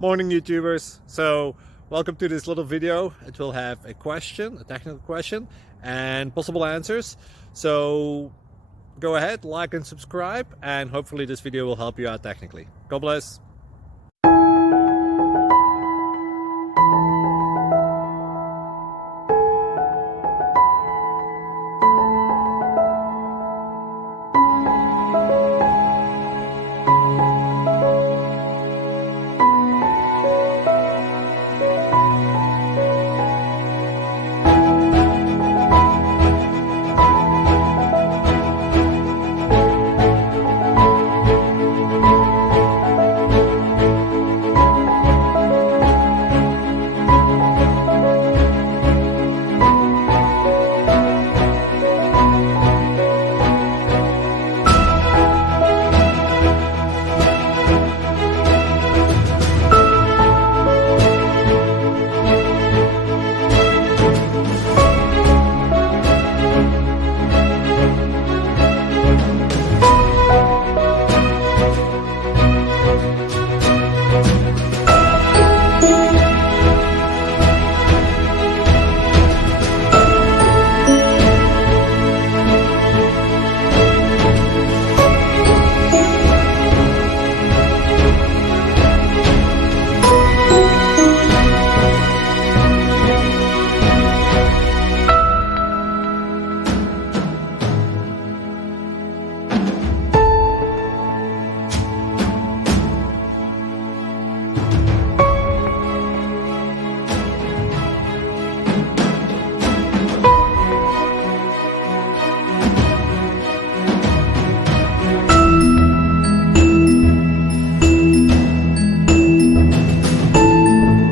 Morning YouTubers. So welcome to this little video. It will have a question, a technical question, and possible answers. So go ahead, like and subscribe, and hopefully this video will help you out technically. God bless.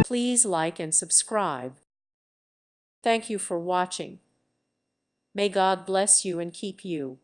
Please like and subscribe. Thank you for watching. May God bless you and keep you.